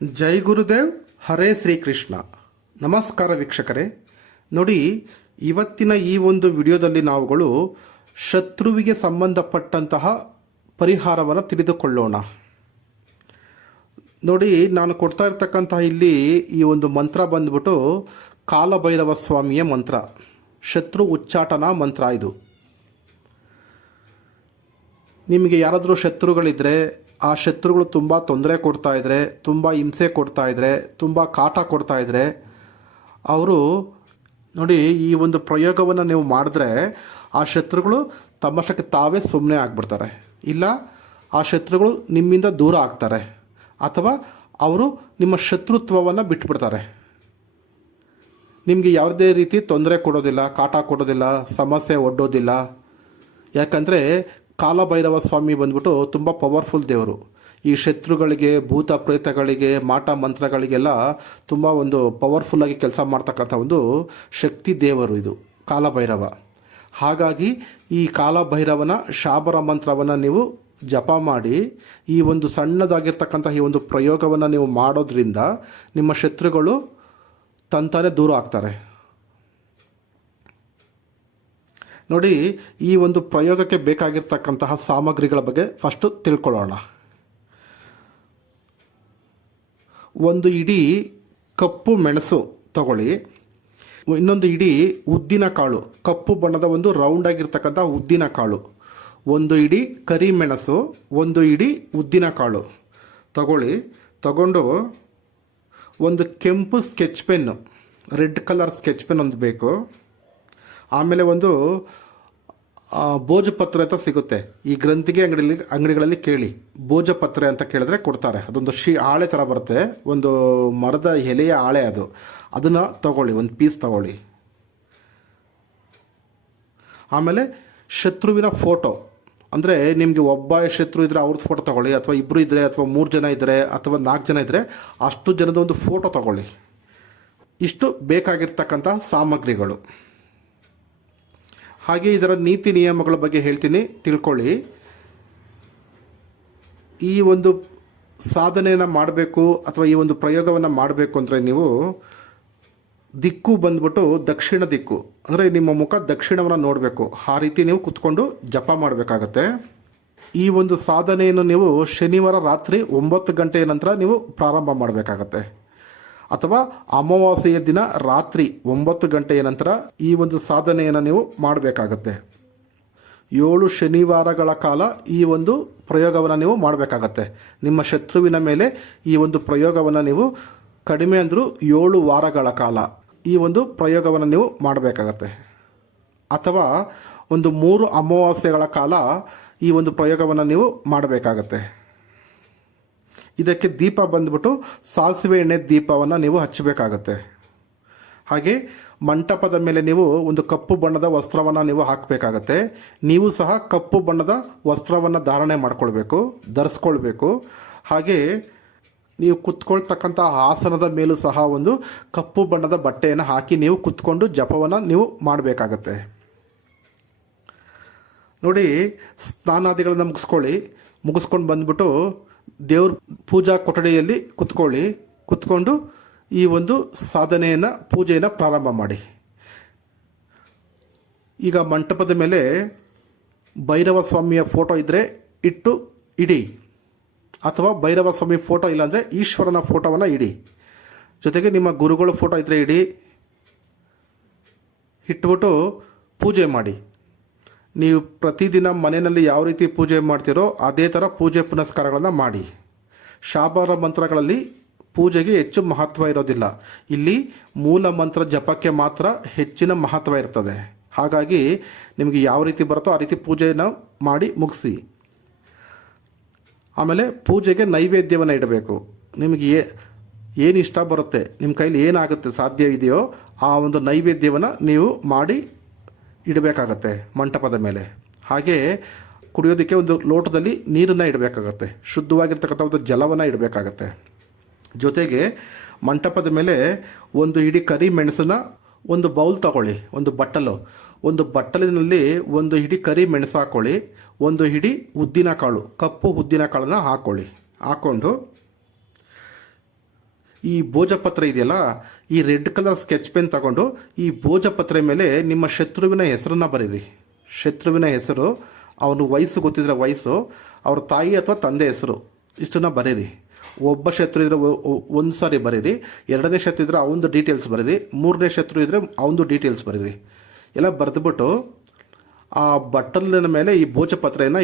ಜೈ ಗುರುದೇವ್, ಹರೇ ಶ್ರೀಕೃಷ್ಣ. ನಮಸ್ಕಾರ ವೀಕ್ಷಕರೇ. ನೋಡಿ, ಇವತ್ತಿನ ಈ ಒಂದು ವಿಡಿಯೋದಲ್ಲಿ ನಾವುಗಳು ಶತ್ರುವಿಗೆ ಸಂಬಂಧಪಟ್ಟಂತಹ ಪರಿಹಾರವನ್ನು ತಿಳಿದುಕೊಳ್ಳೋಣ. ನೋಡಿ, ನಾನು ಕೊಡ್ತಾ ಇರ್ತಕ್ಕಂತಹ ಇಲ್ಲಿ ಈ ಒಂದು ಮಂತ್ರ ಬಂದ್ಬಿಟ್ಟು ಕಾಲಭೈರವ ಸ್ವಾಮಿಯ ಮಂತ್ರ, ಶತ್ರು ಉಚ್ಚಾಟನಾ ಮಂತ್ರ. ಇದು ನಿಮಗೆ ಯಾರಾದರೂ ಶತ್ರುಗಳಿದ್ದರೆ, ಆ ಶತ್ರುಗಳು ತುಂಬ ತೊಂದರೆ ಕೊಡ್ತಾಯಿದ್ರೆ, ತುಂಬ ಹಿಂಸೆ ಕೊಡ್ತಾಯಿದ್ರೆ, ತುಂಬ ಕಾಟ ಕೊಡ್ತಾಯಿದ್ರೆ, ಅವರು ನೋಡಿ ಈ ಒಂದು ಪ್ರಯೋಗವನ್ನು ನೀವು ಮಾಡಿದ್ರೆ ಆ ಶತ್ರುಗಳು ತಮ್ಮಷ್ಟಕ್ಕೆ ತಾವೇ ಸುಮ್ಮನೆ ಆಗಿಬಿಡ್ತಾರೆ. ಇಲ್ಲ, ಆ ಶತ್ರುಗಳು ನಿಮ್ಮಿಂದ ದೂರ ಆಗ್ತಾರೆ, ಅಥವಾ ಅವರು ನಿಮ್ಮ ಶತ್ರುತ್ವವನ್ನು ಬಿಟ್ಬಿಡ್ತಾರೆ. ನಿಮಗೆ ಯಾವುದೇ ರೀತಿ ತೊಂದರೆ ಕೊಡೋದಿಲ್ಲ, ಕಾಟ ಕೊಡೋದಿಲ್ಲ, ಸಮಸ್ಯೆ ಒಡ್ಡೋದಿಲ್ಲ. ಯಾಕಂದರೆ ಕಾಲಭೈರವ ಸ್ವಾಮಿ ಬಂದ್ಬಿಟ್ಟು ತುಂಬ ಪವರ್ಫುಲ್ ದೇವರು. ಈ ಶತ್ರುಗಳಿಗೆ, ಭೂತ ಪ್ರೇತಗಳಿಗೆ, ಮಾಟ ಮಂತ್ರಗಳಿಗೆಲ್ಲ ತುಂಬ ಒಂದು ಪವರ್ಫುಲ್ಲಾಗಿ ಕೆಲಸ ಮಾಡ್ತಕ್ಕಂಥ ಒಂದು ಶಕ್ತಿ ದೇವರು ಇದು ಕಾಲಭೈರವ. ಹಾಗಾಗಿ ಈ ಕಾಲಭೈರವನ ಶಾಬರ ಮಂತ್ರವನ್ನು ನೀವು ಜಪ ಮಾಡಿ ಈ ಒಂದು ಸಣ್ಣದಾಗಿರ್ತಕ್ಕಂಥ ಈ ಒಂದು ಪ್ರಯೋಗವನ್ನು ನೀವು ಮಾಡೋದ್ರಿಂದ ನಿಮ್ಮ ಶತ್ರುಗಳು ತಂತಾನೆ ದೂರ ಆಗ್ತಾರೆ. ನೋಡಿ, ಈ ಒಂದು ಪ್ರಯೋಗಕ್ಕೆ ಬೇಕಾಗಿರ್ತಕ್ಕಂತಹ ಸಾಮಗ್ರಿಗಳ ಬಗ್ಗೆ ಫಸ್ಟು ತಿಳ್ಕೊಳ್ಳೋಣ. ಒಂದು ಇಡೀ ಕಪ್ಪು ಮೆಣಸು ತಗೊಳ್ಳಿ. ಇನ್ನೊಂದು ಇಡೀ ಉದ್ದಿನ ಕಾಳು, ಕಪ್ಪು ಬಣ್ಣದ ಒಂದು ರೌಂಡ್ ಆಗಿರ್ತಕ್ಕಂಥ ಉದ್ದಿನ ಕಾಳು. ಒಂದು ಇಡೀ ಕರಿಮೆಣಸು, ಒಂದು ಇಡೀ ಉದ್ದಿನ ಕಾಳು ತಗೊಳ್ಳಿ. ತಗೊಂಡು ಒಂದು ಕೆಂಪು sketch pen, red colour sketch pen ಒಂದು ಬೇಕು. ಆಮೇಲೆ ಒಂದು ಭೋಜಪತ್ರೆ ಅಂತ ಸಿಗುತ್ತೆ. ಈ ಗ್ರಂಥಿಗೆ ಅಂಗಡಿಗಳಲ್ಲಿ ಕೇಳಿ, ಭೋಜಪತ್ರೆ ಅಂತ ಕೇಳಿದ್ರೆ ಕೊಡ್ತಾರೆ. ಅದೊಂದು ಹಾಳೆ ಥರ ಬರುತ್ತೆ, ಒಂದು ಮರದ ಎಲೆಯ ಹಾಳೆ ಅದು. ಅದನ್ನು ತಗೊಳ್ಳಿ, ಒಂದು ಪೀಸ್ ತಗೊಳ್ಳಿ. ಆಮೇಲೆ ಶತ್ರುವಿನ ಫೋಟೋ, ಅಂದರೆ ನಿಮಗೆ ಒಬ್ಬ ಶತ್ರು ಇದ್ದರೆ ಅವ್ರದ್ದು ಫೋಟೋ ತಗೊಳ್ಳಿ, ಅಥವಾ ಇಬ್ಬರು ಇದ್ದರೆ, ಅಥವಾ 3 ಜನ ಇದ್ದರೆ, ಅಥವಾ 4 ಜನ ಇದ್ದರೆ ಅಷ್ಟು ಜನದ ಒಂದು ಫೋಟೋ ತಗೊಳ್ಳಿ. ಇಷ್ಟು ಬೇಕಾಗಿರ್ತಕ್ಕಂಥ ಸಾಮಗ್ರಿಗಳು. ಹಾಗೆ ಇದರ ನೀತಿ ನಿಯಮಗಳ ಬಗ್ಗೆ ಹೇಳ್ತೀನಿ, ತಿಳ್ಕೊಳ್ಳಿ. ಈ ಒಂದು ಸಾಧನೆಯನ್ನು ಮಾಡಬೇಕು ಅಥವಾ ಈ ಒಂದು ಪ್ರಯೋಗವನ್ನು ಮಾಡಬೇಕು ಅಂದರೆ ನೀವು ದಿಕ್ಕು ಬಂದ್ಬಿಟ್ಟು ದಕ್ಷಿಣ ದಿಕ್ಕು, ಅಂದರೆ ನಿಮ್ಮ ಮುಖ ದಕ್ಷಿಣವನ್ನು ನೋಡಬೇಕು. ಆ ರೀತಿ ನೀವು ಕುತ್ಕೊಂಡು ಜಪ ಮಾಡಬೇಕಾಗತ್ತೆ. ಈ ಒಂದು ಸಾಧನೆಯನ್ನು ನೀವು ಶನಿವಾರ ರಾತ್ರಿ 9 ಗಂಟೆಯ ನಂತರ ನೀವು ಪ್ರಾರಂಭ ಮಾಡಬೇಕಾಗತ್ತೆ, ಅಥವಾ ಅಮಾವಾಸ್ಯೆಯ ದಿನ ರಾತ್ರಿ 9 ಗಂಟೆಯ ನಂತರ ಈ ಒಂದು ಸಾಧನೆಯನ್ನು ನೀವು ಮಾಡಬೇಕಾಗತ್ತೆ. 7 ಶನಿವಾರಗಳ ಕಾಲ ಈ ಒಂದು ಪ್ರಯೋಗವನ್ನು ನೀವು ಮಾಡಬೇಕಾಗತ್ತೆ. ನಿಮ್ಮ ಶತ್ರುವಿನ ಮೇಲೆ ಈ ಒಂದು ಪ್ರಯೋಗವನ್ನು ನೀವು ಕಡಿಮೆ ಅಂದರೂ 7 ವಾರಗಳ ಕಾಲ ಈ ಒಂದು ಪ್ರಯೋಗವನ್ನು ನೀವು ಮಾಡಬೇಕಾಗತ್ತೆ. ಅಥವಾ ಒಂದು 3 ಅಮಾವಾಸ್ಯೆಗಳ ಕಾಲ ಈ ಒಂದು ಪ್ರಯೋಗವನ್ನು ನೀವು ಮಾಡಬೇಕಾಗತ್ತೆ. ಇದಕ್ಕೆ ದೀಪ ಬಂದ್ಬಿಟ್ಟು ಸಾಸಿವೆ ಎಣ್ಣೆ ದೀಪವನ್ನು ನೀವು ಹಚ್ಚಬೇಕಾಗತ್ತೆ. ಹಾಗೆ ಮಂಟಪದ ಮೇಲೆ ನೀವು ಒಂದು ಕಪ್ಪು ಬಣ್ಣದ ವಸ್ತ್ರವನ್ನು ನೀವು ಹಾಕಬೇಕಾಗತ್ತೆ. ನೀವು ಸಹ ಕಪ್ಪು ಬಣ್ಣದ ವಸ್ತ್ರವನ್ನು ಧಾರಣೆ ಧರಿಸ್ಕೊಳ್ಬೇಕು. ಹಾಗೆ ನೀವು ಕುತ್ಕೊಳ್ತಕ್ಕಂಥ ಆಸನದ ಮೇಲೂ ಸಹ ಒಂದು ಕಪ್ಪು ಬಣ್ಣದ ಬಟ್ಟೆಯನ್ನು ಹಾಕಿ ನೀವು ಕುತ್ಕೊಂಡು ಜಪವನ್ನು ನೀವು ಮಾಡಬೇಕಾಗತ್ತೆ. ನೋಡಿ, ಸ್ನಾನಾದಿಗಳನ್ನು ಮುಗಿಸ್ಕೊಂಡು ಬಂದ್ಬಿಟ್ಟು ದೇವ್ರ ಪೂಜಾ ಕೊಠಡಿಯಲ್ಲಿ ಕುತ್ಕೊಂಡು ಈ ಒಂದು ಪೂಜೆಯನ್ನು ಪ್ರಾರಂಭ ಮಾಡಿ. ಈಗ ಮಂಟಪದ ಮೇಲೆ ಭೈರವ ಸ್ವಾಮಿಯ ಫೋಟೋ ಇದ್ದರೆ ಇಡಿ, ಅಥವಾ ಭೈರವ ಸ್ವಾಮಿ ಫೋಟೋ ಇಲ್ಲಾಂದರೆ ಈಶ್ವರನ ಫೋಟೋವನ್ನು ಇಡಿ. ಜೊತೆಗೆ ನಿಮ್ಮ ಗುರುಗಳ ಫೋಟೋ ಇದ್ದರೆ ಇಟ್ಬಿಟ್ಟು ಪೂಜೆ ಮಾಡಿ. ನೀವು ಪ್ರತಿದಿನ ಮನೆಯಲ್ಲಿ ಯಾವ ರೀತಿ ಪೂಜೆ ಮಾಡ್ತೀರೋ ಅದೇ ಥರ ಪೂಜೆ ಪುನಸ್ಕಾರಗಳನ್ನು ಮಾಡಿ. ಶಾಬರ ಮಂತ್ರಗಳಲ್ಲಿ ಪೂಜೆಗೆ ಹೆಚ್ಚು ಮಹತ್ವ ಇರೋದಿಲ್ಲ. ಇಲ್ಲಿ ಮೂಲ ಮಂತ್ರ ಜಪಕ್ಕೆ ಮಾತ್ರ ಹೆಚ್ಚಿನ ಮಹತ್ವ ಇರ್ತದೆ. ಹಾಗಾಗಿ ನಿಮಗೆ ಯಾವ ರೀತಿ ಬರುತ್ತೋ ಆ ರೀತಿ ಪೂಜೆಯನ್ನು ಮಾಡಿ ಮುಗಿಸಿ. ಆಮೇಲೆ ಪೂಜೆಗೆ ನೈವೇದ್ಯವನ್ನು ಇಡಬೇಕು. ನಿಮಗೆ ಏನು ಇಷ್ಟ ಬರುತ್ತೆ, ನಿಮ್ಮ ಕೈಲಿ ಏನಾಗುತ್ತೆ ಸಾಧ್ಯ ಇದೆಯೋ ಆ ಒಂದು ನೈವೇದ್ಯವನ್ನು ನೀವು ಮಾಡಿ ಇಡಬೇಕಾಗತ್ತೆ ಮಂಟಪದ ಮೇಲೆ. ಹಾಗೆ ಕುಡಿಯೋದಕ್ಕೆ ಒಂದು ಲೋಟದಲ್ಲಿ ನೀರನ್ನು ಇಡಬೇಕಾಗತ್ತೆ, ಶುದ್ಧವಾಗಿರ್ತಕ್ಕಂಥ ಒಂದು ಜಲವನ್ನು ಇಡಬೇಕಾಗತ್ತೆ. ಜೊತೆಗೆ ಮಂಟಪದ ಮೇಲೆ ಒಂದು ಇಡೀ ಕರಿ ಮೆಣಸನ್ನ ಒಂದು ಬೌಲ್ ತಗೊಳ್ಳಿ, ಒಂದು ಬಟ್ಟಲಿನಲ್ಲಿ ಒಂದು ಹಿಡಿ ಕರಿ ಮೆಣಸು ಹಾಕ್ಕೊಳ್ಳಿ, ಒಂದು ಹಿಡಿ ಉದ್ದಿನ ಕಾಳು, ಕಪ್ಪು ಉದ್ದಿನ ಕಾಳನ್ನು ಹಾಕ್ಕೊಂಡು ಈ ಭೋಜಪತ್ರ ಇದೆಯಲ್ಲ, ಈ ರೆಡ್ ಕಲರ್ ಸ್ಕೆಚ್ ಪೆನ್ ತಗೊಂಡು ಈ ಭೋಜಪತ್ರೆ ಮೇಲೆ ನಿಮ್ಮ ಶತ್ರುವಿನ ಹೆಸರನ್ನು ಬರೀರಿ. ಶತ್ರುವಿನ ಹೆಸರು, ಅವನು ವಯಸ್ಸು ಗೊತ್ತಿದ್ರೆ ವಯಸ್ಸು, ಅವ್ರ ತಾಯಿ ಅಥವಾ ತಂದೆ ಹೆಸರು, ಇಷ್ಟನ್ನು ಬರೀರಿ. ಒಬ್ಬ ಶತ್ರು ಇದ್ದರೆ ಒಂದು ಸಾರಿ ಬರೀರಿ, ಎರಡನೇ ಶತ್ರು ಇದ್ದರೆ ಅವನದು ಡೀಟೇಲ್ಸ್ ಬರೀರಿ, ಮೂರನೇ ಶತ್ರು ಇದ್ದರೆ ಅವನದು ಡೀಟೇಲ್ಸ್ ಬರೀರಿ. ಎಲ್ಲ ಬರೆದುಬಿಟ್ಟು ಆ ಬಟ್ಟಲಿನ ಮೇಲೆ ಈ ಭೋಜಪತ್ರೆಯನ್ನು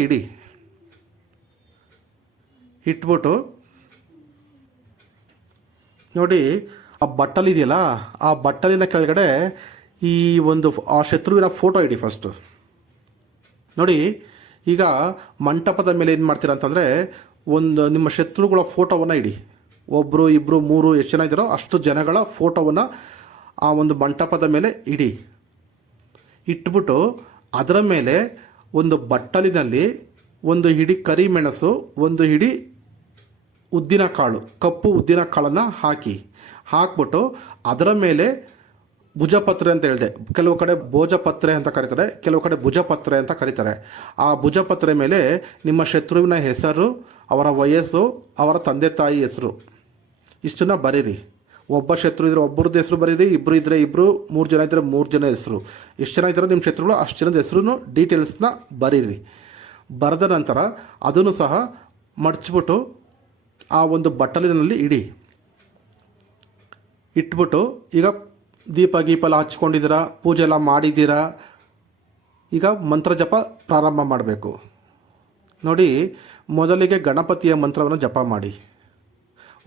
ಇಟ್ಬಿಟ್ಟು ನೋಡಿ, ಆ ಬಟ್ಟಲಿದೆಯಲ್ಲ, ಆ ಬಟ್ಟಲಿನ ಕೆಳಗಡೆ ಈ ಒಂದು ಆ ಶತ್ರುವಿನ ಫೋಟೋ ಇಡಿ ಫಸ್ಟು. ನೋಡಿ, ಈಗ ಮಂಟಪದ ಮೇಲೆ ಏನು ಮಾಡ್ತೀರಾ ಅಂತಂದರೆ, ಒಂದು ನಿಮ್ಮ ಶತ್ರುಗಳ ಫೋಟೋವನ್ನು ಇಡಿ. ಒಬ್ಬರು, ಇಬ್ಬರು, ಮೂರು, ಎಷ್ಟು ಜನ ಇದ್ದಾರೋ ಅಷ್ಟು ಜನಗಳ ಫೋಟೋವನ್ನು ಆ ಒಂದು ಮಂಟಪದ ಮೇಲೆ ಇಟ್ಬಿಟ್ಟು ಅದರ ಮೇಲೆ ಒಂದು ಬಟ್ಟಲಿನಲ್ಲಿ ಒಂದು ಹಿಡಿ ಕರಿಮೆಣಸು, ಒಂದು ಹಿಡಿ ಉದ್ದಿನ ಕಾಳು, ಕಪ್ಪು ಉದ್ದಿನ ಕಾಳನ್ನು ಹಾಕ್ಬಿಟ್ಟು ಅದರ ಮೇಲೆ ಭುಜಪತ್ರೆ ಅಂತ ಹೇಳಿದೆ, ಕೆಲವು ಕಡೆ ಭೋಜಪತ್ರೆ ಅಂತ ಕರೀತಾರೆ, ಕೆಲವು ಕಡೆ ಭುಜಪತ್ರೆ ಅಂತ ಕರೀತಾರೆ. ಆ ಭುಜಪತ್ರೆ ಮೇಲೆ ನಿಮ್ಮ ಶತ್ರುವಿನ ಹೆಸರು, ಅವರ ವಯಸ್ಸು, ಅವರ ತಂದೆ ತಾಯಿ ಹೆಸರು, ಇಷ್ಟನ್ನು ಬರೀರಿ. ಒಬ್ಬ ಶತ್ರು ಇದ್ದರೆ ಒಬ್ಬರದ್ದು ಹೆಸರು ಬರೀರಿ, ಇಬ್ಬರು ಇದ್ದರೆ ಇಬ್ಬರು, ಮೂರು ಜನ ಇದ್ದರೆ ಮೂರು ಜನ ಹೆಸರು, ಎಷ್ಟು ಜನ ಇದ್ದರೆ ನಿಮ್ಮ ಶತ್ರುಗಳು ಅಷ್ಟು ಜನದ ಹೆಸರು ಡೀಟೇಲ್ಸ್ನ ಬರೀರಿ. ಬರೆದ ನಂತರ ಅದನ್ನು ಸಹ ಮಡಚಿಬಿಟ್ಟು ಆ ಒಂದು ಬಟ್ಟಲಿನಲ್ಲಿ ಇಟ್ಬಿಟ್ಟು ಈಗ ದೀಪ ಗೀಪ ಎಲ್ಲ ಹಚ್ಕೊಂಡಿದ್ದೀರಾ, ಪೂಜೆ ಎಲ್ಲ ಮಾಡಿದ್ದೀರಾ, ಈಗ ಮಂತ್ರ ಜಪ ಪ್ರಾರಂಭ ಮಾಡಬೇಕು. ನೋಡಿ, ಮೊದಲಿಗೆ ಗಣಪತಿಯ ಮಂತ್ರವನ್ನು ಜಪ ಮಾಡಿ.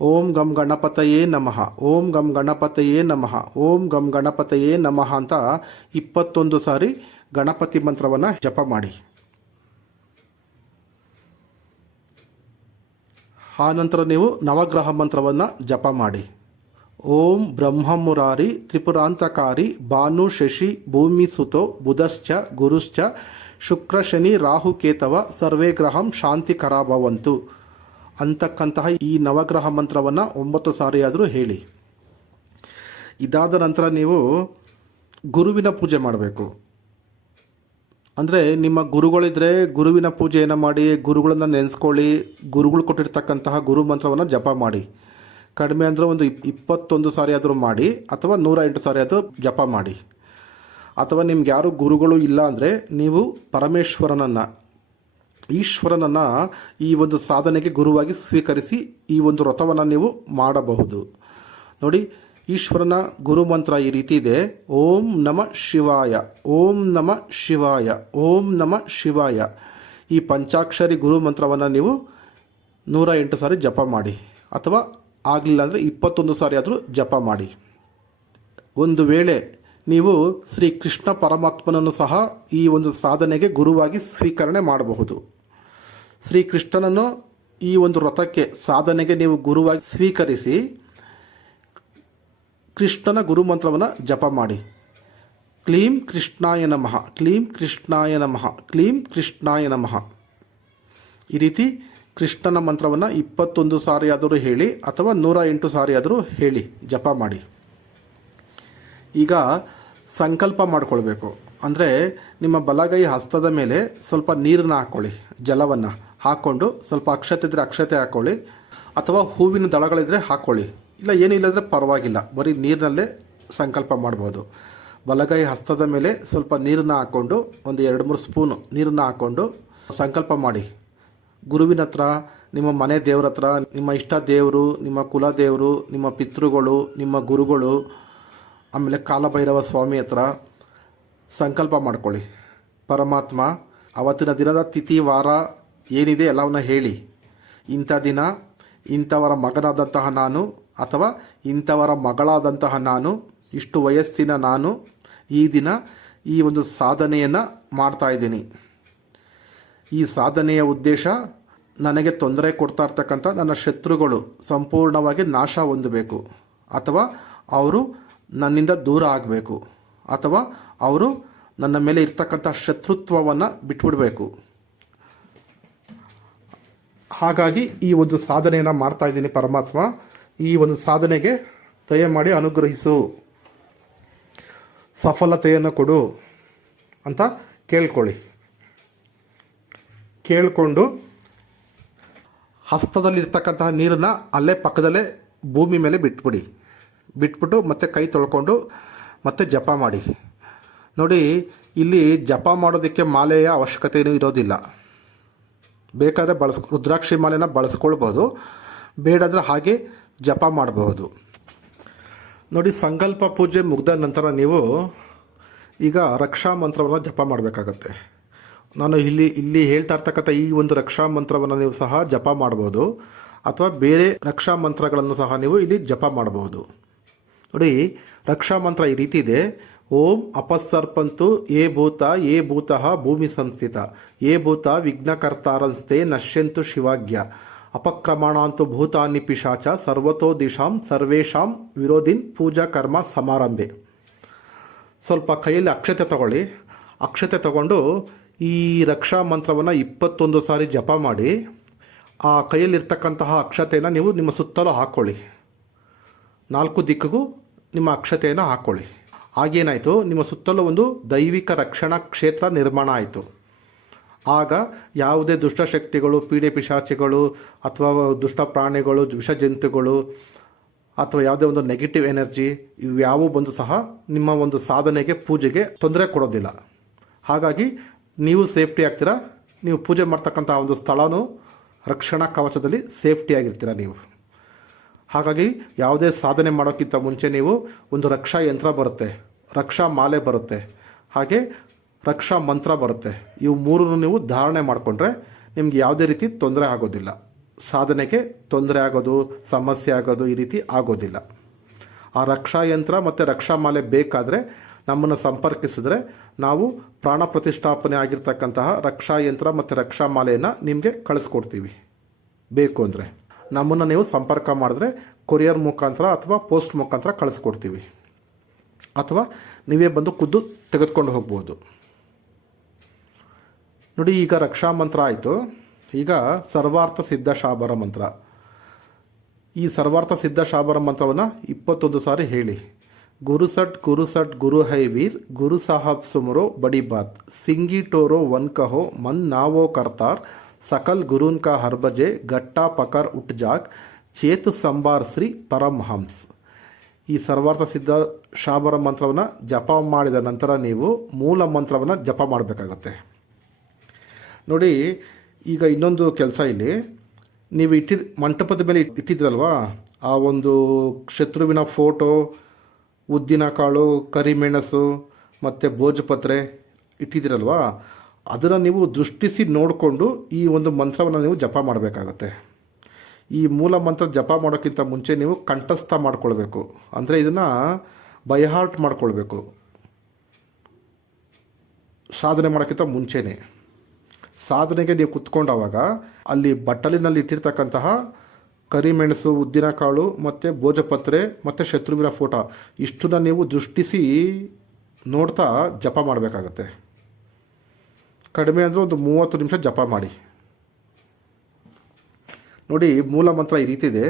ಓಂ ಗಂ ಗಣಪತಯೇ ನಮಃ, ಓಂ ಗಂ ಗಣಪತಯೇ ನಮಃ, ಓಂ ಗಂ ಗಣಪತಯೇ ನಮಃ ಅಂತ 21 ಸಾರಿ ಗಣಪತಿ ಮಂತ್ರವನ್ನು ಜಪ ಮಾಡಿ. ಆನಂತರ ನೀವು ನವಗ್ರಹ ಮಂತ್ರವನ್ನು ಜಪ ಮಾಡಿ. ಓಂ ಬ್ರಹ್ಮಮುರಾರಿ ತ್ರಿಪುರಾಂತಕಾರಿ ಭಾನು ಶಶಿ ಭೂಮಿ ಸುತೋ ಬುಧಶ್ಚ ಗುರುಶ್ಚ ಶುಕ್ರ ಶನಿ ರಾಹುಕೇತವ ಸರ್ವೇ ಗ್ರಹಂ ಶಾಂತಿ ಕರಾಭವಂತು ಅಂತಕ್ಕಂತಹ ಈ ನವಗ್ರಹ ಮಂತ್ರವನ್ನು 9 ಸಾರಿ ಆದರೂ ಹೇಳಿ. ಇದಾದ ನಂತರ ನೀವು ಗುರುವಿನ ಪೂಜೆ ಮಾಡಬೇಕು. ಅಂದರೆ ನಿಮ್ಮ ಗುರುಗಳಿದ್ರೆ ಗುರುವಿನ ಪೂಜೆಯನ್ನು ಮಾಡಿ, ಗುರುಗಳನ್ನು ನೆನೆಸ್ಕೊಳ್ಳಿ, ಗುರುಗಳು ಕೊಟ್ಟಿರ್ತಕ್ಕಂತಹ ಗುರು ಮಂತ್ರವನ್ನು ಜಪ ಮಾಡಿ. ಕಡಿಮೆ ಅಂದರೆ ಒಂದು 21 ಸಾರಿ ಆದರೂ ಮಾಡಿ, ಅಥವಾ 108 ಸಾರಿ ಆದರೂ ಜಪ ಮಾಡಿ. ಅಥವಾ ನಿಮ್ಗೆ ಯಾರು ಗುರುಗಳು ಇಲ್ಲ ಅಂದರೆ ನೀವು ಪರಮೇಶ್ವರನನ್ನು, ಈಶ್ವರನನ್ನು ಈ ಒಂದು ಸಾಧನೆಗೆ ಗುರುವಾಗಿ ಸ್ವೀಕರಿಸಿ ಈ ಒಂದು ವ್ರತವನ್ನು ನೀವು ಮಾಡಬಹುದು. ನೋಡಿ, ಈಶ್ವರನ ಗುರು ಮಂತ್ರ ಈ ರೀತಿ ಇದೆ. ಓಂ ನಮ ಶಿವಾಯ, ಓಂ ನಮ ಶಿವಾಯ, ಓಂ ನಮ ಶಿವಾಯ. ಈ ಪಂಚಾಕ್ಷರಿ ಗುರು ಮಂತ್ರವನ್ನು ನೀವು 108 ಸಾರಿ ಜಪ ಮಾಡಿ, ಅಥವಾ ಆಗಲಿಲ್ಲ ಅಂದರೆ 21 ಸಾರಿ ಆದರೂ ಜಪ ಮಾಡಿ. ಒಂದು ವೇಳೆ ನೀವು ಶ್ರೀ ಕೃಷ್ಣ ಪರಮಾತ್ಮನನ್ನು ಸಹ ಈ ಒಂದು ಸಾಧನೆಗೆ ಗುರುವಾಗಿ ಸ್ವೀಕರಣೆ ಮಾಡಬಹುದು. ಶ್ರೀಕೃಷ್ಣನನ್ನು ಈ ಒಂದು ವ್ರತಕ್ಕೆ ಸಾಧನೆಗೆ ನೀವು ಗುರುವಾಗಿ ಸ್ವೀಕರಿಸಿ ಕೃಷ್ಣನ ಗುರುಮಂತ್ರವನ್ನು ಜಪ ಮಾಡಿ. ಕ್ಲೀಂ ಕೃಷ್ಣಾಯ ನಮಃ, ಕ್ಲೀಂ ಕೃಷ್ಣಾಯ ನಮಃ, ಕ್ಲೀಂ ಕೃಷ್ಣಾಯ ನಮಃ. ಈ ರೀತಿ ಕೃಷ್ಣನ ಮಂತ್ರವನ್ನು 21 ಸಾರಿ ಆದರೂ ಹೇಳಿ, ಅಥವಾ 108 ಸಾರಿ ಆದರೂ ಹೇಳಿ, ಜಪ ಮಾಡಿ. ಈಗ ಸಂಕಲ್ಪ ಮಾಡಿಕೊಳ್ಬೇಕು. ಅಂದರೆ ನಿಮ್ಮ ಬಲಗೈ ಹಸ್ತದ ಮೇಲೆ ಸ್ವಲ್ಪ ನೀರನ್ನು ಹಾಕ್ಕೊಳ್ಳಿ, ಜಲವನ್ನು ಹಾಕ್ಕೊಂಡು ಸ್ವಲ್ಪ ಅಕ್ಷತೆ ಇದ್ದರೆ ಅಕ್ಷತೆ ಹಾಕ್ಕೊಳ್ಳಿ, ಅಥವಾ ಹೂವಿನ ದಳಗಳಿದ್ದರೆ ಹಾಕ್ಕೊಳ್ಳಿ. ಇಲ್ಲ, ಏನಿಲ್ಲದ್ರೆ ಪರವಾಗಿಲ್ಲ, ಬರೀ ನೀರಿನಲ್ಲೇ ಸಂಕಲ್ಪ ಮಾಡ್ಬೋದು. ಬಲಗೈ ಹಸ್ತದ ಮೇಲೆ ಸ್ವಲ್ಪ ನೀರನ್ನು ಹಾಕ್ಕೊಂಡು, ಒಂದು 2-3 ಸ್ಪೂನು ನೀರನ್ನು ಹಾಕ್ಕೊಂಡು ಸಂಕಲ್ಪ ಮಾಡಿ. ಗುರುವಿನ ಹತ್ರ, ನಿಮ್ಮ ಮನೆ ದೇವ್ರ ಹತ್ರ, ನಿಮ್ಮ ಇಷ್ಟ ದೇವರು, ನಿಮ್ಮ ಕುಲ ದೇವರು, ನಿಮ್ಮ ಪಿತೃಗಳು, ನಿಮ್ಮ ಗುರುಗಳು, ಆಮೇಲೆ ಕಾಲಭೈರವ ಸ್ವಾಮಿ ಹತ್ರ ಸಂಕಲ್ಪ ಮಾಡ್ಕೊಳ್ಳಿ. ಪರಮಾತ್ಮ, ಅವತ್ತಿನ ದಿನದ ತಿಥಿ ವಾರ ಏನಿದೆ ಎಲ್ಲವನ್ನ ಹೇಳಿ, ಇಂಥ ದಿನ ಇಂಥವರ ಮಗನಾದಂತಹ ನಾನು, ಅಥವಾ ಇಂಥವರ ಮಗಳಾದಂತಹ ನಾನು, ಇಷ್ಟು ವಯಸ್ಸಿನ ನಾನು ಈ ದಿನ ಈ ಒಂದು ಸಾಧನೆಯನ್ನು ಮಾಡ್ತಾಯಿದ್ದೀನಿ. ಈ ಸಾಧನೆಯ ಉದ್ದೇಶ ನನಗೆ ತೊಂದರೆ ಕೊಡ್ತಾ ಇರ್ತಕ್ಕಂಥ ನನ್ನ ಶತ್ರುಗಳು ಸಂಪೂರ್ಣವಾಗಿ ನಾಶ ಹೊಂದಬೇಕು, ಅಥವಾ ಅವರು ನನ್ನಿಂದ ದೂರ ಆಗಬೇಕು, ಅಥವಾ ಅವರು ನನ್ನ ಮೇಲೆ ಇರ್ತಕ್ಕಂಥ ಶತ್ರುತ್ವವನ್ನು ಬಿಟ್ಬಿಡಬೇಕು. ಹಾಗಾಗಿ ಈ ಒಂದು ಸಾಧನೆಯನ್ನು ಮಾಡ್ತಾಯಿದ್ದೀನಿ ಪರಮಾತ್ಮ, ಈ ಒಂದು ಸಾಧನೆಗೆ ದಯಮಾಡಿ ಅನುಗ್ರಹಿಸು, ಸಫಲತೆಯನ್ನು ಕೊಡು ಅಂತ ಕೇಳಿಕೊಂಡು ಹಸ್ತದಲ್ಲಿರ್ತಕ್ಕಂತಹ ನೀರನ್ನು ಅಲ್ಲೇ ಪಕ್ಕದಲ್ಲೇ ಭೂಮಿ ಮೇಲೆ ಬಿಟ್ಬಿಟ್ಟು ಮತ್ತೆ ಕೈ ತೊಳ್ಕೊಂಡು ಮತ್ತೆ ಜಪ ಮಾಡಿ. ನೋಡಿ, ಇಲ್ಲಿ ಜಪ ಮಾಡೋದಕ್ಕೆ ಮಾಲೆಯ ಅವಶ್ಯಕತೆ ಏನೂ ಇರೋದಿಲ್ಲ. ಬೇಕಾದರೆ ರುದ್ರಾಕ್ಷಿ ಮಾಲೆನ ಬಳಸ್ಕೊಳ್ಬೋದು, ಬೇಡಾದರೆ ಹಾಗೆ ಜಪ ಮಾಡಬಹುದು. ನೋಡಿ, ಸಂಕಲ್ಪ ಪೂಜೆ ಮುಗಿದ ನಂತರ ನೀವು ಈಗ ರಕ್ಷಾ ಮಂತ್ರವನ್ನು ಜಪ ಮಾಡಬೇಕಾಗತ್ತೆ. ನಾನು ಇಲ್ಲಿ ಹೇಳ್ತಾ ಇರ್ತಕ್ಕಂಥ ಈ ಒಂದು ರಕ್ಷಾ ಮಂತ್ರವನ್ನು ನೀವು ಸಹ ಜಪ ಮಾಡ್ಬೋದು, ಅಥವಾ ಬೇರೆ ರಕ್ಷಾ ಮಂತ್ರಗಳನ್ನು ಸಹ ನೀವು ಇಲ್ಲಿ ಜಪ ಮಾಡಬಹುದು. ನೋಡಿ, ರಕ್ಷಾ ಮಂತ್ರ ಈ ರೀತಿ ಇದೆ. ಓಂ ಅಪಸ್ಸರ್ಪಂತು ಯೇ ಭೂತಃ ಭೂಮಿ ಸಂಸ್ಥಿತ ಯೇ ಭೂತ ವಿಘ್ನಕರ್ತಾರಂಸ್ತೆ ನಶ್ಯಂತು ಶಿವಾಜ್ಞ ಅಪಕ್ರಮಣಾಂತು ಭೂತಾನಿ ಪಿಶಾಚ ಸರ್ವತೋ ದಿಶಾಂ ಸರ್ವೇಷಾಂ ವಿರೋಧಿನ್ ಪೂಜಾ ಕರ್ಮ ಸಮಾರಂಭೆ. ಸ್ವಲ್ಪ ಕೈಯಲ್ಲಿ ಅಕ್ಷತೆ ತಗೊಳ್ಳಿ. ಅಕ್ಷತೆ ತಗೊಂಡು ಈ ರಕ್ಷಾ ಮಂತ್ರವನ್ನು 21 ಸಾರಿ ಜಪ ಮಾಡಿ ಆ ಕೈಯಲ್ಲಿರ್ತಕ್ಕಂತಹ ಅಕ್ಷತೆಯನ್ನು ನೀವು ನಿಮ್ಮ ಸುತ್ತಲೂ ಹಾಕ್ಕೊಳ್ಳಿ. 4 ದಿಕ್ಕಿಗೂ ನಿಮ್ಮ ಅಕ್ಷತೆಯನ್ನು ಹಾಕ್ಕೊಳ್ಳಿ. ಆಗೇನಾಯಿತು, ನಿಮ್ಮ ಸುತ್ತಲೂ ಒಂದು ದೈವಿಕ ರಕ್ಷಣಾ ಕ್ಷೇತ್ರ ನಿರ್ಮಾಣ ಆಯಿತು. ಆಗ ಯಾವುದೇ ದುಷ್ಟಶಕ್ತಿಗಳು, ಪೀಡೆ ಪಿಶಾಚಿಗಳು ಅಥವಾ ದುಷ್ಟ ಪ್ರಾಣಿಗಳು, ವಿಷಜಂತುಗಳು ಅಥವಾ ಯಾವುದೇ ಒಂದು ನೆಗೆಟಿವ್ ಎನರ್ಜಿ ಇವ್ಯಾವೂ ಬಂದು ಸಹ ನಿಮ್ಮ ಒಂದು ಸಾಧನೆಗೆ, ಪೂಜೆಗೆ ತೊಂದರೆ ಕೊಡೋದಿಲ್ಲ. ಹಾಗಾಗಿ ನೀವು ಸೇಫ್ಟಿ ಆಗ್ತೀರಾ. ನೀವು ಪೂಜೆ ಮಾಡ್ತಕ್ಕಂಥ ಒಂದು ಸ್ಥಳನೂ ರಕ್ಷಣಾ ಕವಚದಲ್ಲಿ ಸೇಫ್ಟಿಯಾಗಿರ್ತೀರ ನೀವು. ಹಾಗಾಗಿ ಯಾವುದೇ ಸಾಧನೆ ಮಾಡೋಕ್ಕಿಂತ ಮುಂಚೆ ನೀವು ಒಂದು ರಕ್ಷಾ ಯಂತ್ರ ಬರುತ್ತೆ, ರಕ್ಷಾ ಮಾಲೆ ಬರುತ್ತೆ, ಹಾಗೆ ರಕ್ಷಾ ಮಂತ್ರ ಬರುತ್ತೆ. ಇವು ಮೂರನ್ನು ನೀವು ಧಾರಣೆ ಮಾಡಿಕೊಂಡ್ರೆ ನಿಮ್ಗೆ ಯಾವುದೇ ರೀತಿ ತೊಂದರೆ ಆಗೋದಿಲ್ಲ. ಸಾಧನೆಗೆ ತೊಂದರೆ ಆಗೋದು, ಸಮಸ್ಯೆ ಆಗೋದು ಈ ರೀತಿ ಆಗೋದಿಲ್ಲ. ಆ ರಕ್ಷಾ ಯಂತ್ರ ಮತ್ತು ರಕ್ಷಾ ಮಾಲೆ ಬೇಕಾದರೆ ನಮ್ಮನ್ನು ಸಂಪರ್ಕಿಸಿದ್ರೆ ನಾವು ಪ್ರಾಣ ಪ್ರತಿಷ್ಠಾಪನೆ ಆಗಿರ್ತಕ್ಕಂತಹ ರಕ್ಷಾ ಯಂತ್ರ ಮತ್ತು ರಕ್ಷಾ ಮಾಲೆಯನ್ನು ನಿಮಗೆ ಕಳಿಸ್ಕೊಡ್ತೀವಿ. ಬೇಕು ಅಂದರೆ ನಮ್ಮನ್ನು ನೀವು ಸಂಪರ್ಕ ಮಾಡಿದ್ರೆ ಕೊರಿಯರ್ ಮುಖಾಂತರ ಅಥವಾ ಪೋಸ್ಟ್ ಮುಖಾಂತರ ಕಳಿಸ್ಕೊಡ್ತೀವಿ, ಅಥವಾ ನೀವೇ ಬಂದು ಖುದ್ದು ತೆಗೆದುಕೊಂಡು ಹೋಗ್ಬೋದು. ನೋಡಿ, ಈಗ ರಕ್ಷಾ ಮಂತ್ರ ಆಯಿತು. ಈಗ ಸರ್ವಾರ್ಥ ಸಿದ್ಧ ಶಾಬರ ಮಂತ್ರ. ಈ ಸರ್ವಾರ್ಥ ಸಿದ್ಧ ಶಾಬರ ಮಂತ್ರವನ್ನು 21 ಸಾರಿ ಹೇಳಿ. ಗುರು ಸಟ್ ಗುರು ಹೈ ವೀರ್ ಗುರು ಸಾಹಬ್ ಸುಮರೋ ಬಡಿ ಬಾತ್ ಸಿಂಗಿ ಟೋರೋ ವನ್ ಕಹೋ ಮನ್ ನಾವೋ ಕರ್ತಾರ್ ಸಕಲ್ ಗುರುನ್ ಕಾ ಹರ್ಬಜೆ ಗಟ್ಟಾ ಪಕರ್ ಉಟ್ ಜಾಗ್ ಚೇತ್ ಸಂಬಾರ್ ಶ್ರೀ ಪರಮಹಂಸ್. ಈ ಸರ್ವಾರ್ಥ ಸಿದ್ಧ ಶಾಬರ ಮಂತ್ರವನ್ನು ಜಪ ಮಾಡಿದ ನಂತರ ನೀವು ಮೂಲ ಮಂತ್ರವನ್ನು ಜಪ ಮಾಡಬೇಕಾಗತ್ತೆ. ನೋಡಿ, ಈಗ ಇನ್ನೊಂದು ಕೆಲಸ ಇಲ್ಲಿ, ನೀವು ಮಂಟಪದ ಮೇಲೆ ಇಟ್ಟಿದ್ರಲ್ವಾ ಆ ಒಂದು ಶತ್ರುವಿನ ಫೋಟೋ, ಉದ್ದಿನ ಕಾಳು, ಕರಿಮೆಣಸು ಮತ್ತು ಭೋಜಪತ್ರೆ ಇಟ್ಟಿದ್ದೀರಲ್ವಾ, ಅದನ್ನು ನೀವು ದೃಷ್ಟಿಸಿ ನೋಡಿಕೊಂಡು ಈ ಒಂದು ಮಂತ್ರವನ್ನು ನೀವು ಜಪ ಮಾಡಬೇಕಾಗತ್ತೆ. ಈ ಮೂಲ ಮಂತ್ರ ಜಪ ಮಾಡೋಕ್ಕಿಂತ ಮುಂಚೆ ನೀವು ಕಂಠಸ್ಥ ಮಾಡ್ಕೊಳ್ಬೇಕು. ಅಂದರೆ ಇದನ್ನು ಬೈಹಾರ್ಟ್ ಮಾಡ್ಕೊಳ್ಬೇಕು ಸಾಧನೆ ಮಾಡೋಕ್ಕಿಂತ ಮುಂಚೆನೇ. ಸಾಧನೆಗೆ ನೀವು ಕುತ್ಕೊಂಡಾಗ ಅಲ್ಲಿ ಬಟ್ಟಲಿನಲ್ಲಿ ಇಟ್ಟಿರ್ತಕ್ಕಂತಹ ಕರಿಮೆಣಸು, ಉದ್ದಿನಕಾಳು ಮತ್ತು ಭೋಜಪತ್ರೆ ಮತ್ತು ಶತ್ರುವಿನ ಫೋಟೋ ಇಷ್ಟನ್ನ ನೀವು ದೃಷ್ಟಿಸಿ ನೋಡ್ತಾ ಜಪ ಮಾಡಬೇಕಾಗತ್ತೆ. ಕಡಿಮೆ ಅಂದರೆ ಒಂದು 30 ನಿಮಿಷ ಜಪ ಮಾಡಿ. ನೋಡಿ, ಮೂಲ ಮಂತ್ರ ಈ ರೀತಿ ಇದೆ.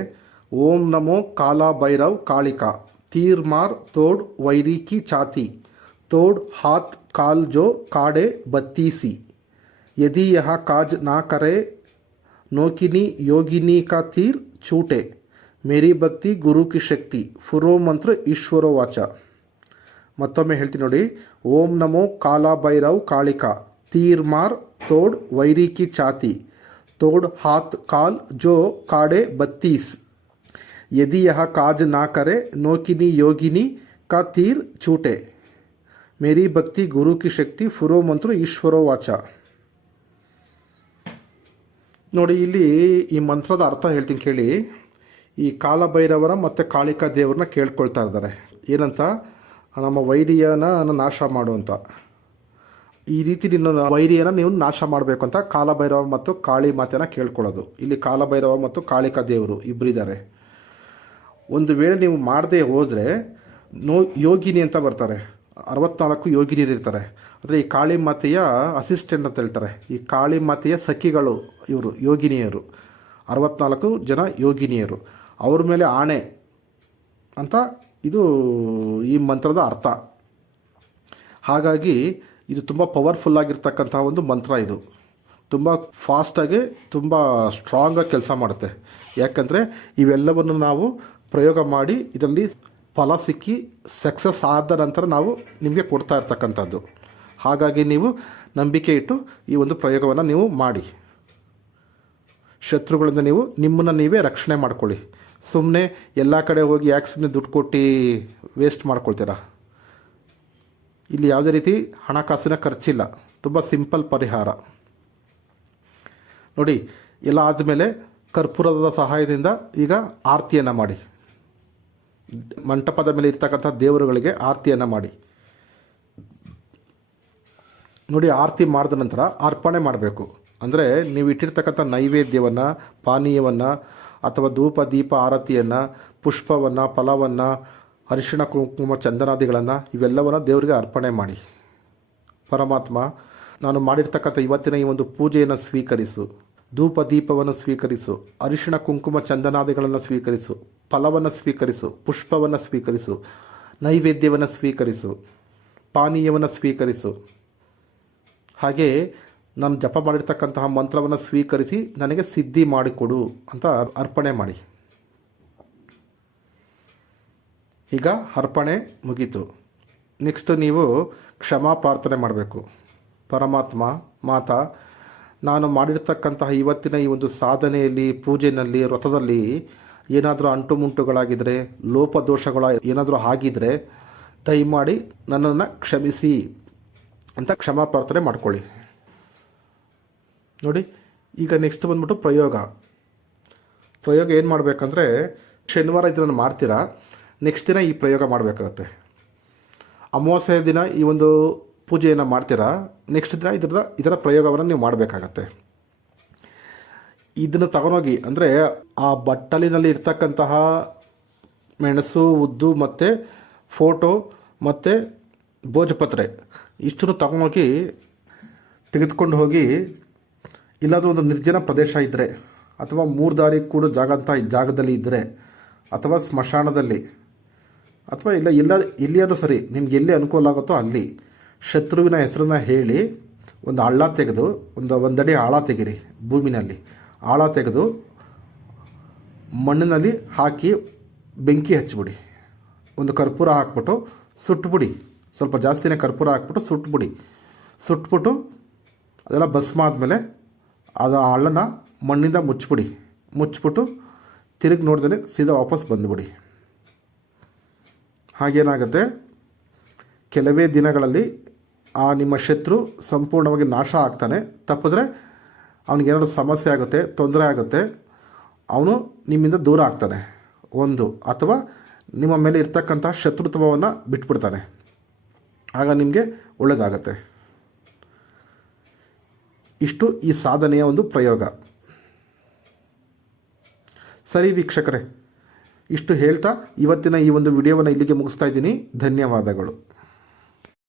ಓಂ ನಮೋ ಕಾಲ ಭೈರವ್ ಕಾಳಿಕಾ ತೀರ್ ಮಾರ್ ತೋಡ್ ವೈರಿ ಕಿ ಛಾತಿ तोड़ हाथ काल जो काड़े बत्तीसी यदि यह काज ना करे नोकिनी योगिनी का तीर छूटे मेरी भक्ति गुरु की शक्ति फुरो मंत्र ईश्वरो वाच. ಮತ್ತೊಮ್ಮೆ ಹೇಳ್ತೀನಿ ನೋಡಿ. ಓಂ ನಮೋ ಕಾಲ ಭೈರವ್ ಕಾಳಿಕಾ ತೀರ್ ಮಾರ್ ತೋಡ್ ವೈರಿ ಕಿ ಛಾತಿ तोड़ हाथ काल जो काड़े बत्तीस यदि यह काज ना करे नोकिनी योगिनी का तीर छूटे ಮೇರಿ ಭಕ್ತಿ ಗುರು ಕಿ ಶಕ್ತಿ ಫುರೋ ಮಂತ್ರ ಈಶ್ವರೋ ವಾಚ. ನೋಡಿ, ಇಲ್ಲಿ ಈ ಮಂತ್ರದ ಅರ್ಥ ಹೇಳ್ತೀನಿ ಕೇಳಿ. ಈ ಕಾಲಭೈರವರ ಮತ್ತು ಕಾಳಿಕಾ ದೇವ್ರನ್ನ ಕೇಳ್ಕೊಳ್ತಾ ಇದ್ದಾರೆ. ಏನಂತ? ನಮ್ಮ ವೈರಿಯನ ನಾಶ ಮಾಡುವಂಥ, ಈ ರೀತಿ ನಿನ್ನ ವೈರಿಯನ ನೀವು ನಾಶ ಮಾಡಬೇಕು ಅಂತ ಕಾಲಭೈರವ ಮತ್ತು ಕಾಳಿ ಮಾತೆನ ಕೇಳ್ಕೊಳ್ಳೋದು. ಇಲ್ಲಿ ಕಾಲಭೈರವ ಮತ್ತು ಕಾಳಿಕಾ ದೇವರು ಇಬ್ಬರಿದ್ದಾರೆ. ಒಂದು ವೇಳೆ ನೀವು ಮಾಡದೆ ಹೋದರೆ ಯೋಗಿನಿ ಅಂತ ಬರ್ತಾರೆ, 64 ಯೋಗಿನಿಯರು ಇರ್ತಾರೆ. ಅಂದರೆ ಈ ಕಾಳಿ ಮಾತೆಯ ಅಸಿಸ್ಟೆಂಟ್ ಅಂತ ಹೇಳ್ತಾರೆ. ಈ ಕಾಳಿ ಮಾತೆಯ ಸಖಿಗಳು ಇವರು ಯೋಗಿನಿಯರು, 64 ಜನ ಯೋಗಿನಿಯರು. ಅವ್ರ ಮೇಲೆ ಆಣೆ ಅಂತ ಇದು ಈ ಮಂತ್ರದ ಅರ್ಥ. ಹಾಗಾಗಿ ಇದು ತುಂಬ ಪವರ್ಫುಲ್ಲಾಗಿರ್ತಕ್ಕಂಥ ಒಂದು ಮಂತ್ರ. ಇದು ತುಂಬ ಫಾಸ್ಟಾಗಿ ತುಂಬ ಸ್ಟ್ರಾಂಗಾಗಿ ಕೆಲಸ ಮಾಡುತ್ತೆ. ಯಾಕಂದರೆ ಇವೆಲ್ಲವನ್ನು ನಾವು ಪ್ರಯೋಗ ಮಾಡಿ ಇದರಲ್ಲಿ ಫಲ ಸಿಕ್ಕಿ ಸಕ್ಸಸ್ ಆದ ನಂತರ ನಾವು ನಿಮಗೆ ಕೊಡ್ತಾ ಇರ್ತಕ್ಕಂಥದ್ದು. ಹಾಗಾಗಿ ನೀವು ನಂಬಿಕೆ ಇಟ್ಟು ಈ ಒಂದು ಪ್ರಯೋಗವನ್ನು ನೀವು ಮಾಡಿ. ಶತ್ರುಗಳಿಂದ ನೀವು ನಿಮ್ಮನ್ನು ನೀವೇ ರಕ್ಷಣೆ ಮಾಡ್ಕೊಳ್ಳಿ. ಸುಮ್ಮನೆ ಎಲ್ಲ ಕಡೆ ಹೋಗಿ ಯಾಕೆ ಸುಮ್ಮನೆ ದುಡ್ಡು ಕೊಟ್ಟು ವೇಸ್ಟ್ ಮಾಡ್ಕೊಳ್ತೀರಾ. ಇಲ್ಲಿ ಯಾವುದೇ ರೀತಿ ಹಣಕಾಸಿನ ಖರ್ಚಿಲ್ಲ, ತುಂಬ ಸಿಂಪಲ್ ಪರಿಹಾರ ನೋಡಿ. ಎಲ್ಲ ಆದಮೇಲೆ ಕರ್ಪೂರದ ಸಹಾಯದಿಂದ ಈಗ ಆರತಿಯನ್ನು ಮಾಡಿ, ಮಂಟಪದ ಮೇಲೆ ಇರ್ತಕ್ಕಂಥ ದೇವರುಗಳಿಗೆ ಆರತಿಯನ್ನು ಮಾಡಿ ನೋಡಿ. ಆರತಿ ಮಾಡಿದ ನಂತರ ಅರ್ಪಣೆ ಮಾಡಬೇಕು. ಅಂದರೆ ನೀವು ಇಟ್ಟಿರ್ತಕ್ಕಂಥ ನೈವೇದ್ಯವನ್ನು, ಪಾನೀಯವನ್ನು ಅಥವಾ ಧೂಪ ದೀಪ ಆರತಿಯನ್ನು, ಪುಷ್ಪವನ್ನು, ಫಲವನ್ನು, ಅರಿಶಿಣ ಕುಂಕುಮ ಚಂದನಾದಿಗಳನ್ನು ಇವೆಲ್ಲವನ್ನು ದೇವರಿಗೆ ಅರ್ಪಣೆ ಮಾಡಿ. ಪರಮಾತ್ಮ, ನಾನು ಮಾಡಿರ್ತಕ್ಕಂಥ ಇವತ್ತಿನ ಈ ಒಂದು ಪೂಜೆಯನ್ನು ಸ್ವೀಕರಿಸು, ಧೂಪ ದೀಪವನ್ನು ಸ್ವೀಕರಿಸು, ಅರಿಶಿಣ ಕುಂಕುಮ ಚಂದನಾದಿಗಳನ್ನು ಸ್ವೀಕರಿಸು, ಫಲವನ್ನು ಸ್ವೀಕರಿಸು, ಪುಷ್ಪವನ್ನು ಸ್ವೀಕರಿಸು, ನೈವೇದ್ಯವನ್ನು ಸ್ವೀಕರಿಸು, ಪಾನೀಯವನ್ನು ಸ್ವೀಕರಿಸು. ಹಾಗೆ ನಾನು ಜಪ ಮಾಡಿರ್ತಕ್ಕಂತಹ ಮಂತ್ರವನ್ನು ಸ್ವೀಕರಿಸಿ ನನಗೆ ಸಿದ್ಧಿ ಮಾಡಿಕೊಡು ಅಂತ ಅರ್ಪಣೆ ಮಾಡಿ. ಈಗ ಅರ್ಪಣೆ ಮುಗೀತು. ನೆಕ್ಸ್ಟ್ ನೀವು ಕ್ಷಮಾ ಪ್ರಾರ್ಥನೆ ಮಾಡಬೇಕು. ಪರಮಾತ್ಮ, ಮಾತಾ, ನಾನು ಮಾಡಿರ್ತಕ್ಕಂತಹ ಇವತ್ತಿನ ಈ ಒಂದು ಸಾಧನೆಯಲ್ಲಿ, ಪೂಜೆಯಲ್ಲಿ, ವ್ರತದಲ್ಲಿ ಏನಾದರೂ ಅಂಟುಮುಂಟುಗಳಾಗಿದ್ದರೆ, ಲೋಪದೋಷಗಳ ಏನಾದರೂ ಆಗಿದ್ದರೆ ದಯಮಾಡಿ ನನ್ನನ್ನು ಕ್ಷಮಿಸಿ ಅಂತ ಕ್ಷಮಾ ಪ್ರಾರ್ಥನೆ ಮಾಡ್ಕೊಳ್ಳಿ ನೋಡಿ. ಈಗ ನೆಕ್ಸ್ಟ್ ಬಂದ್ಬಿಟ್ಟು ಪ್ರಯೋಗ ಏನು ಮಾಡಬೇಕಂದ್ರೆ, ಶನಿವಾರ ಇದನ್ನು ಮಾಡ್ತೀರಾ, ನೆಕ್ಸ್ಟ್ ದಿನ ಈ ಪ್ರಯೋಗ ಮಾಡಬೇಕಾಗತ್ತೆ. ಅಮಾವಾಸ್ಯೆ ದಿನ ಈ ಒಂದು ಪೂಜೆಯನ್ನು ಮಾಡ್ತೀರಾ, ನೆಕ್ಸ್ಟ್ ದಿನ ಇದರ ಪ್ರಯೋಗವನ್ನು ನೀವು ಮಾಡಬೇಕಾಗತ್ತೆ. ಇದನ್ನು ತಗೊಂಡೋಗಿ, ಅಂದರೆ ಆ ಬಟ್ಟಲಿನಲ್ಲಿ ಇರ್ತಕ್ಕಂತಹ ಮೆಣಸು, ಉದ್ದು ಮತ್ತು ಫೋಟೋ ಮತ್ತು ಭೋಜಪತ್ರೆ ಇಷ್ಟನ್ನು ತಗೊಂಡೋಗಿ ತೆಗೆದುಕೊಂಡು ಹೋಗಿ ಇಲ್ಲಾದರೂ ಒಂದು ನಿರ್ಜನ ಪ್ರದೇಶ ಇದ್ದರೆ, ಅಥವಾ 3 ದಾರಿ ಕೂಡ ಜಾಗದಲ್ಲಿ ಇದ್ದರೆ, ಅಥವಾ ಸ್ಮಶಾನದಲ್ಲಿ, ಅಥವಾ ಎಲ್ಲಿಯಾದರೂ ಸರಿ, ನಿಮ್ಗೆ ಎಲ್ಲಿ ಅನುಕೂಲ ಆಗುತ್ತೋ ಅಲ್ಲಿ ಶತ್ರುವಿನ ಹೆಸರನ್ನು ಹೇಳಿ ಒಂದು ಹಳ್ಳ ತೆಗೆದು, ಒಂದಡಿ ಆಳ ತೆಗೀರಿ. ಭೂಮಿನಲ್ಲಿ ಆಳ ತೆಗೆದು ಮಣ್ಣಿನಲ್ಲಿ ಹಾಕಿ ಬೆಂಕಿ ಹಚ್ಚಿಬಿಡಿ. ಒಂದು ಕರ್ಪೂರ ಹಾಕ್ಬಿಟ್ಟು ಸುಟ್ಬಿಡಿ. ಸ್ವಲ್ಪ ಜಾಸ್ತಿನೇ ಕರ್ಪೂರ ಹಾಕ್ಬಿಟ್ಟು ಸುಟ್ಬಿಟ್ಟು ಅದೆಲ್ಲ ಭಸ್ಮ ಆದಮೇಲೆ ಅದು ಹಳ್ಳನ ಮಣ್ಣಿಂದ ಮುಚ್ಚಿಬಿಟ್ಟು ತಿರುಗಿ ನೋಡ್ದೇ ಸೀದಾ ವಾಪಸ್ ಬಂದುಬಿಡಿ. ಹಾಗೇನಾಗುತ್ತೆ, ಕೆಲವೇ ದಿನಗಳಲ್ಲಿ ಆ ನಿಮ್ಮ ಶತ್ರು ಸಂಪೂರ್ಣವಾಗಿ ನಾಶ ಆಗ್ತಾನೆ. ತಪ್ಪಿದ್ರೆ ಅವನಿಗೇನಾದ್ರು ಸಮಸ್ಯೆ ಆಗುತ್ತೆ, ತೊಂದರೆ ಆಗುತ್ತೆ, ಅವನು ನಿಮ್ಮಿಂದ ದೂರ ಆಗ್ತಾನೆ ಒಂದು, ಅಥವಾ ನಿಮ್ಮ ಮೇಲೆ ಇರ್ತಕ್ಕಂಥ ಶತ್ರುತ್ವವನ್ನು ಬಿಟ್ಬಿಡ್ತಾನೆ. ಆಗ ನಿಮಗೆ ಒಳ್ಳೆಯದಾಗತ್ತೆ. ಇಷ್ಟು ಈ ಸಾಧನೆಯ ಒಂದು ಪ್ರಯೋಗ. ಸರಿ ವೀಕ್ಷಕರೇ, ಇಷ್ಟು ಹೇಳ್ತಾ ಇವತ್ತಿನ ಈ ಒಂದು ವಿಡಿಯೋವನ್ನು ಇಲ್ಲಿಗೆ ಮುಗಿಸ್ತಾ ಇದ್ದೀನಿ. ಧನ್ಯವಾದಗಳು.